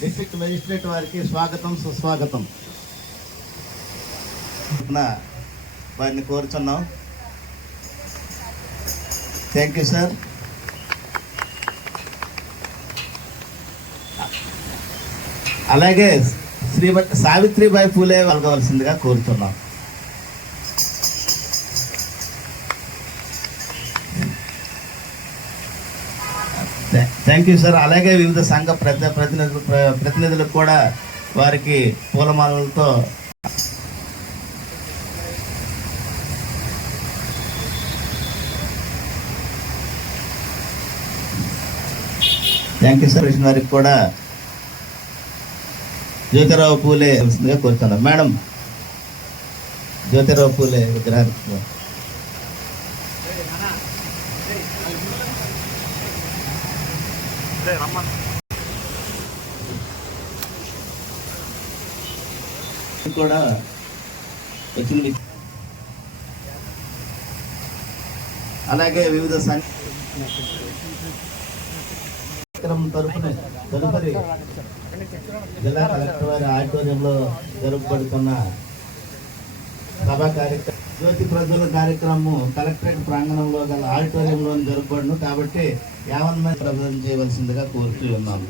District magistrate వారికి స్వాగతం సుస్వాగతం. వారిని కోరుచున్నాం. Thank you sir. అలాగే శ్రీమతి సావిత్రిబాయి పూలే వెళ్ళవలసిందిగా కోరుతున్నాం. Thank you sir. అలాగే వివిధ సంఘ ప్రతినిధులకు కూడా వారికి పూలమాలలతో థ్యాంక్ యూ సార్. వారికి కూడా జ్యోతిరావు పూలే కోరుతున్నారు. మేడం జ్యోతిరావు పూలే విగ్రహానికి కూడా వచ్చింది. అలాగే వివిధ తదుపరి జిల్లా కలెక్టర్ వారి ఆడిటోరియంలో జరుపుబడుతున్న సభా కార్యక్రమం జ్యోతి ప్రజ్వల కార్యక్రమం కలెక్టరేట్ ప్రాంగణంలో గల ఆడిటోరియంలో జరుపుబడును కాబట్టి 50 మంది ప్రజలు చేయవలసిందిగా కోరుతూ ఉన్నాము.